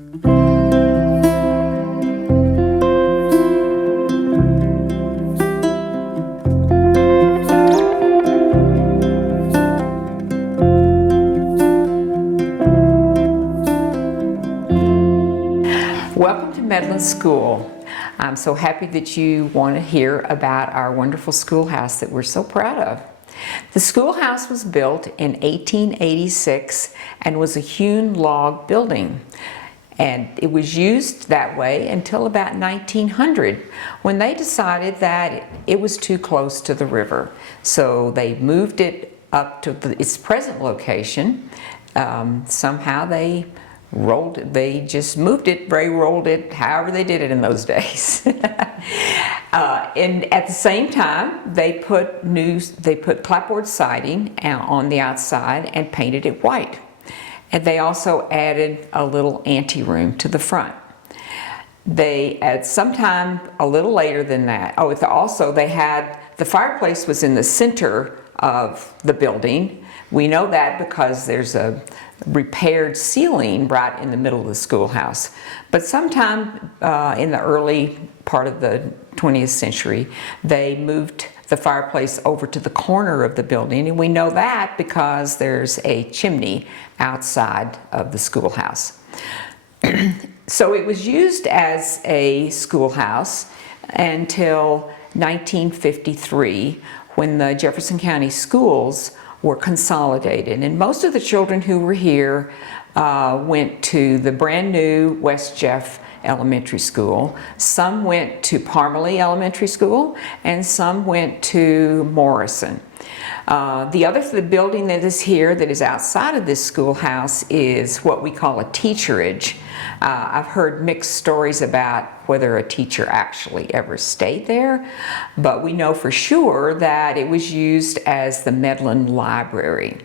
Welcome to Medlen School. I'm so happy that you want to hear about our wonderful schoolhouse that we're so proud of. The schoolhouse was built in 1886 and was a hewn log building. And it was used that way until about 1900 when they decided that it was too close to the river. So they moved it up to its present location. Somehow they just moved it, rolled it, however they did it in those days. And at the same time, they put clapboard siding on the outside and painted it white. And they also added a little anteroom to the front. They, at sometime a little later than that, the fireplace was in the center of the building. We know that because there's a repaired ceiling right in the middle of the schoolhouse. But sometime in the early part of the 20th century, they moved the fireplace over to the corner of the building, and we know that because there's a chimney outside of the schoolhouse. So it was used as a schoolhouse until 1953, when the Jefferson County schools were consolidated, and most of the children who were here went to the brand new West Jeff Elementary School. Some went to Parmalee Elementary School, and some went to Morrison. The building that is here, that is outside of this schoolhouse, is what we call a teacherage. I've heard mixed stories about whether a teacher actually ever stayed there, but we know for sure that it was used as the Medlen Library.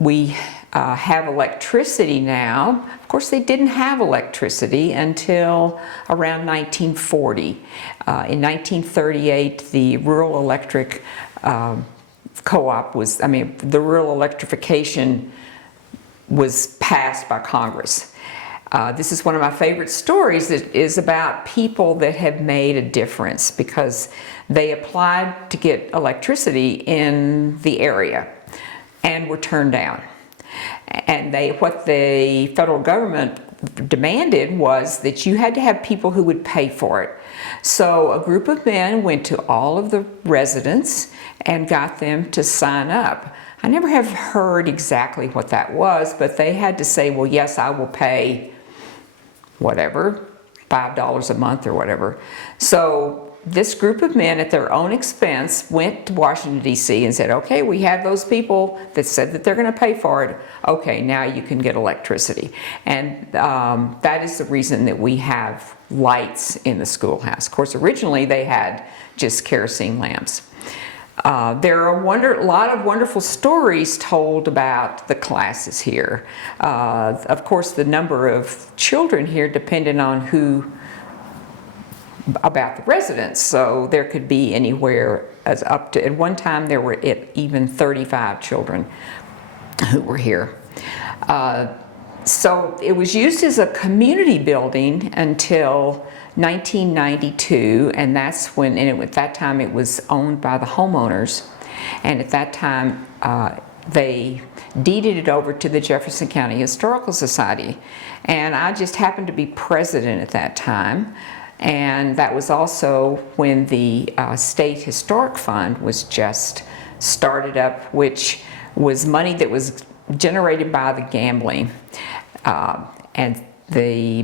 We have electricity now. Of course, they didn't have electricity until around 1940. In 1938, the rural electric co-op the rural electrification was passed by Congress. This is one of my favorite stories that is about people that have made a difference because they applied to get electricity in the area and were turned down. And what the federal government demanded was that you had to have people who would pay for it. So a group of men went to all of the residents and got them to sign up. I never have heard exactly what that was, but they had to say, well, yes, I will pay whatever, $5 a month or whatever. So this group of men at their own expense went to Washington, D.C. and said, okay, we have those people that said that they're going to pay for it. Okay, now you can get electricity. And that is the reason that we have lights in the schoolhouse. Of course, originally they had just kerosene lamps. There are a lot of wonderful stories told about the classes here. Of course, the number of children here depended on about the residents. So there could be anywhere as up to, at one time there were even 35 children who were here. So it was used as a community building until 1992, and that's when, at that time it was owned by the homeowners, and at that time they deeded it over to the Jefferson County Historical Society, and I just happened to be president at that time, and that was also when the State Historic Fund was just started up, which was money that was generated by the gambling, and the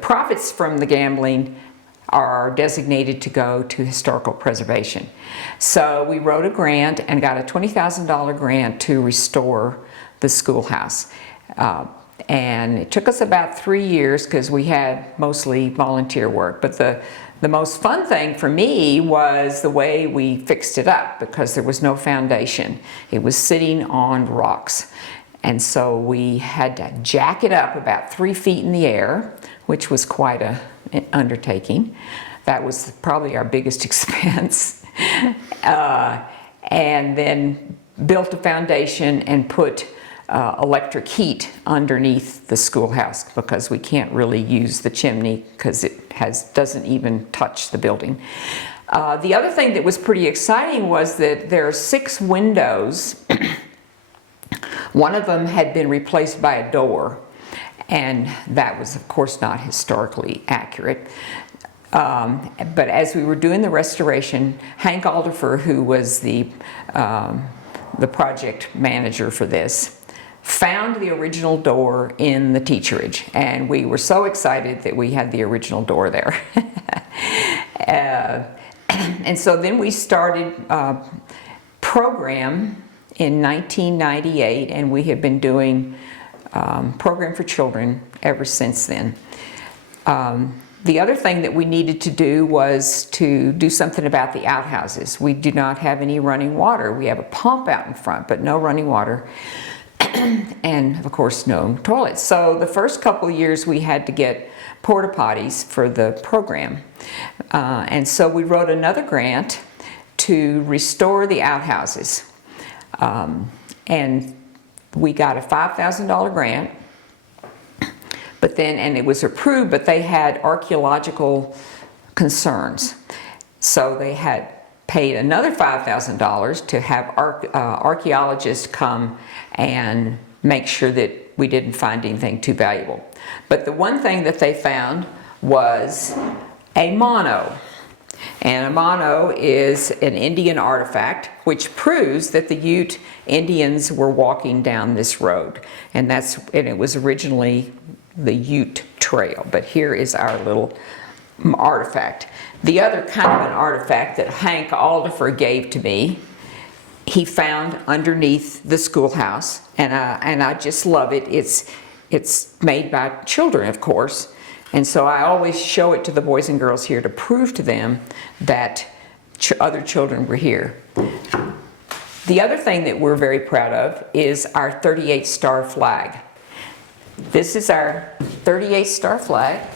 profits from the gambling are designated to go to historical preservation. So we wrote a grant and got a $20,000 grant to restore the schoolhouse. And it took us about 3 years because we had mostly volunteer work. But the most fun thing for me was the way we fixed it up, because there was no foundation. It was sitting on rocks. And so we had to jack it up about 3 feet in the air, which was quite an undertaking. That was probably our biggest expense. And then built a foundation and put electric heat underneath the schoolhouse because we can't really use the chimney because it doesn't even touch the building. The other thing that was pretty exciting was that there are 6 windows. One of them had been replaced by a door, and that was of course not historically accurate. But as we were doing the restoration, Hank Alderfer, who was the project manager for this, found the original door in the teacherage, and we were so excited that we had the original door there. And so then we started program in 1998, and we have been doing program for children ever since then. The other thing that we needed to do was to do something about the outhouses. We do not have any running water. We have a pump out in front, but no running water. And of course no toilets. So the first couple of years we had to get porta potties for the program. And so we wrote another grant to restore the outhouses. And we got a $5,000 grant. But then, and it was approved, but they had archaeological concerns. So they had paid another $5,000 to have archaeologists come and make sure that we didn't find anything too valuable. But the one thing that they found was a mono. And a mono is an Indian artifact which proves that the Ute Indians were walking down this road. And it was originally the Ute Trail, but here is our little artifact. The other kind of an artifact that Hank Alderfer gave to me, he found underneath the schoolhouse, and I just love it. It's made by children, of course, and so I always show it to the boys and girls here to prove to them that other children were here. The other thing that we're very proud of is our 38 star flag. This is our 38 star flag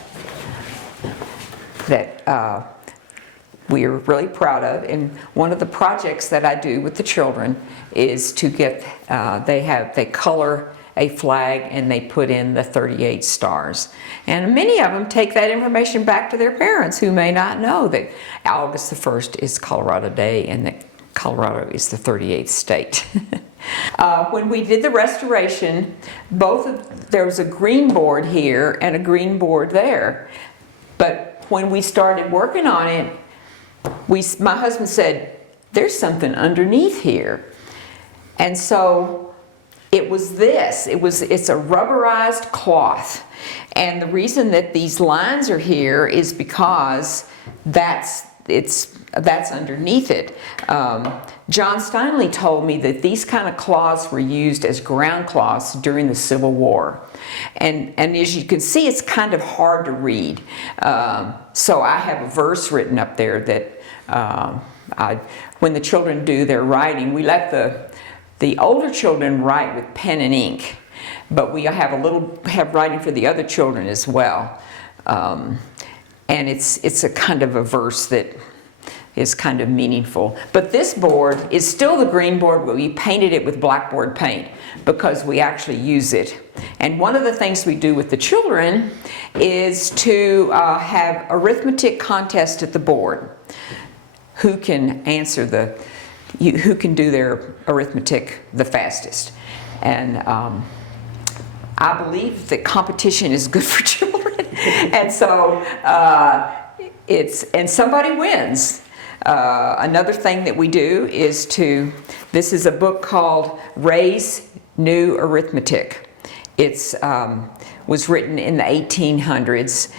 that we are really proud of, and one of the projects that I do with the children is to get, they color a flag and they put in the 38 stars. And many of them take that information back to their parents who may not know that August the 1st is Colorado Day and that Colorado is the 38th state. When we did the restoration, there was a green board here and a green board there. But when we started working on it, my husband said, there's something underneath here. And so it was this. It's a rubberized cloth. And the reason that these lines are here is because that's underneath it. John Steinley told me that these kind of cloths were used as ground cloths during the Civil War. And as you can see, it's kind of hard to read. So I have a verse written up there that when the children do their writing, we let the older children write with pen and ink, but we have writing for the other children as well. And it's a kind of a verse that is kind of meaningful. But this board is still the green board, but we painted it with blackboard paint because we actually use it. And one of the things we do with the children is to have arithmetic contest at the board. Who can answer who can do their arithmetic the fastest. And I believe that competition is good for children. And so and somebody wins. Another thing that we do is this is a book called Ray's New Arithmetic. It's was written in the 1800s,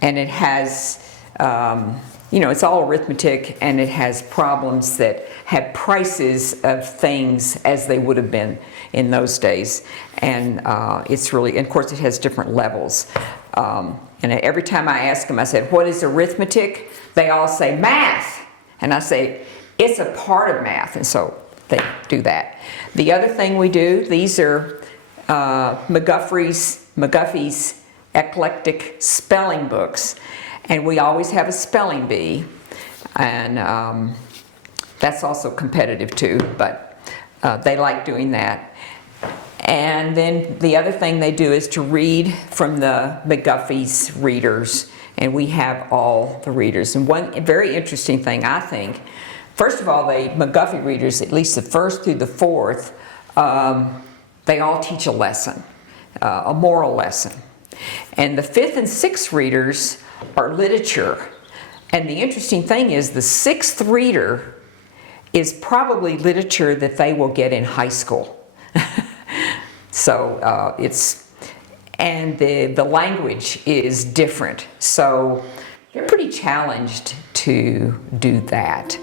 and it has, it's all arithmetic, and it has problems that have prices of things as they would have been in those days. And it's really, and of course it has different levels. And every time I ask them, I said, what is arithmetic? They all say math. And I say, it's a part of math. And so they do that. The other thing we do, these are McGuffy's eclectic spelling books. And we always have a spelling bee. And that's also competitive too, but they like doing that. And then the other thing they do is to read from the McGuffy's Readers, and we have all the readers. And one very interesting thing, I think, first of all, the McGuffy Readers, at least the first through the fourth, they all teach a lesson, a moral lesson. And the fifth and sixth readers are literature. And the interesting thing is the sixth reader is probably literature that they will get in high school. So and the language is different. So they're pretty challenged to do that.